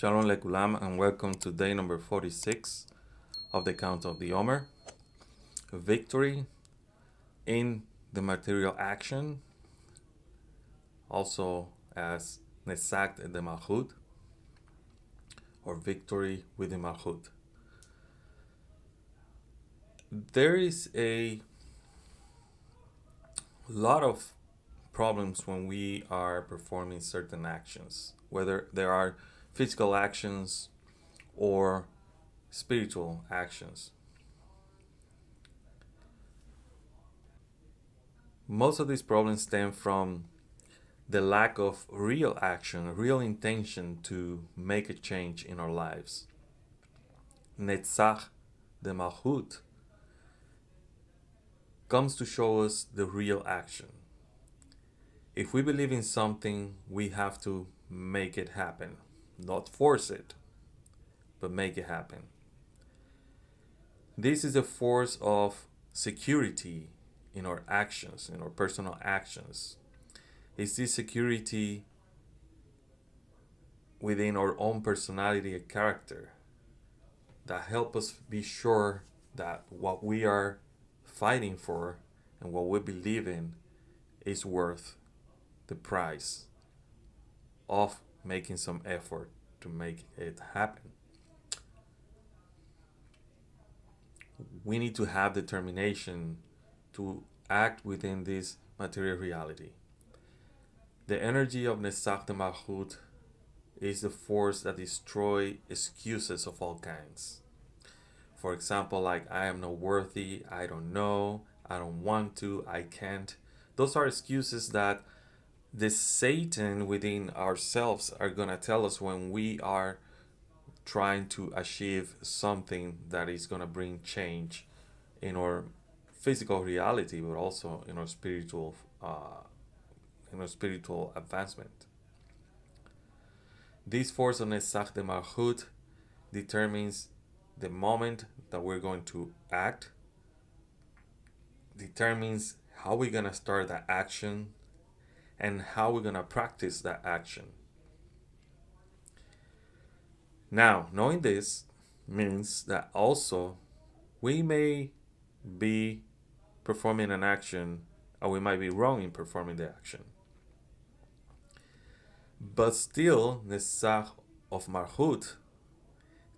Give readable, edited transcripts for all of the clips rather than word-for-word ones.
Shalom lekulam and welcome to day number 46 of the Count of the Omer. Victory in the material action, also as Netzach the Malchut, or victory with the Malchut. There is a lot of problems when we are performing certain actions, whether there are physical actions or spiritual actions. Most of these problems stem from the lack of real action, real intention to make a change in our lives. Netzach, the Malchut, comes to show us the real action. If we believe in something, we have to make it happen. Not force it, but make it happen. This is a force of security in our actions, in our personal actions. It's this security within our own personality and character that help us be sure that what we are fighting for and what we believe in is worth the price of making some effort to make it happen. We need to have determination to act within this material reality. The energy of Netzach the Malchut is the force that destroys excuses of all kinds. For example, like I am not worthy, I don't know, I don't want to, I can't. Those are excuses that the Satan within ourselves are going to tell us when we are trying to achieve something that is going to bring change in our physical reality, but also in our spiritual advancement. This force of Netzach the Malchut determines the moment that we're going to act, determines how we're going to start that action, and how we're going to practice that action. Now, knowing this means that also we may be performing an action or we might be wrong in performing the action. But still, Netzach of Malchut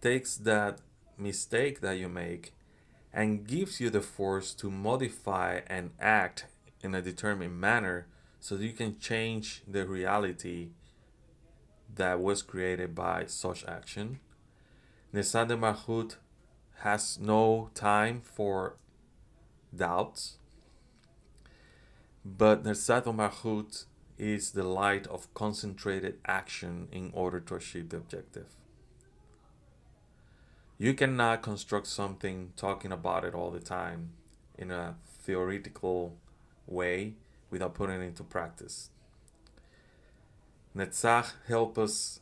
takes that mistake that you make and gives you the force to modify and act in a determined manner so that you can change the reality that was created by such action. Netzach the Malchut has no time for doubts, but Netzach the Malchut is the light of concentrated action in order to achieve the objective. You cannot construct something talking about it all the time in a theoretical way without putting it into practice. Netzach helps us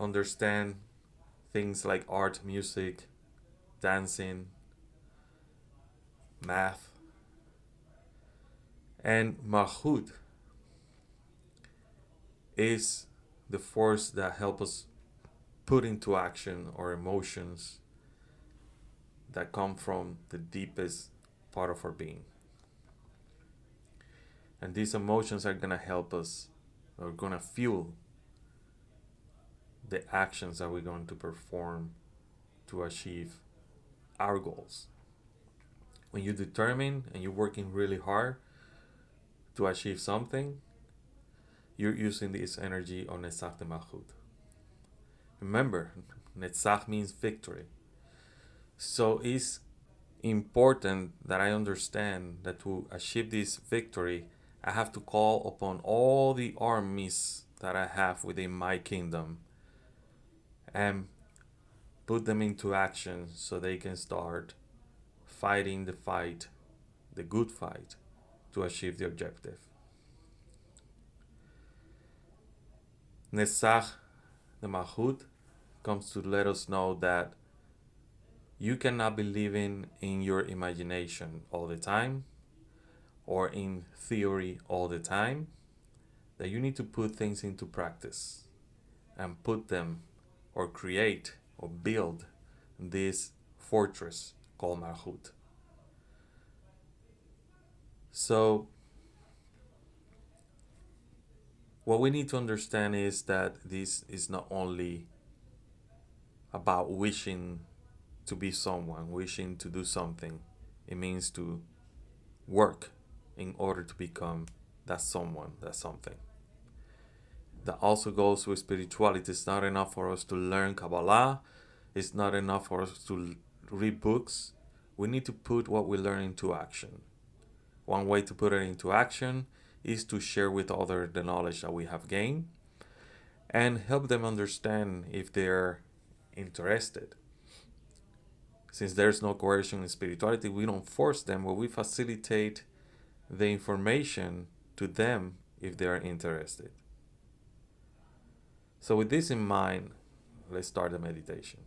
understand things like art, music, dancing, math, and Malchut is the force that helps us put into action our emotions that come from the deepest part of our being. And these emotions are going to help us, are going to fuel the actions that we're going to perform to achieve our goals. When you're determined and you're working really hard to achieve something, you're using this energy on Netzach the Malchut. Remember, Netzach means victory. So it's important that I understand that to achieve this victory, I have to call upon all the armies that I have within my kingdom and put them into action so they can start fighting the fight, the good fight, to achieve the objective. Netzach the Malchut comes to let us know that you cannot be living in your imagination all the time or in theory all the time, that you need to put things into practice and put them or create or build this fortress called Malchut. So what we need to understand is that this is not only about wishing to be someone, wishing to do something. It means to work in order to become that someone, that something. That also goes with spirituality. It's not enough for us to learn Kabbalah. It's not enough for us to read books. We need to put what we learn into action. One way to put it into action is to share with others the knowledge that we have gained and help them understand if they're interested. Since there's no coercion in spirituality, we don't force them, but we facilitate the information to them if they are interested. So with this in mind, let's start the meditation.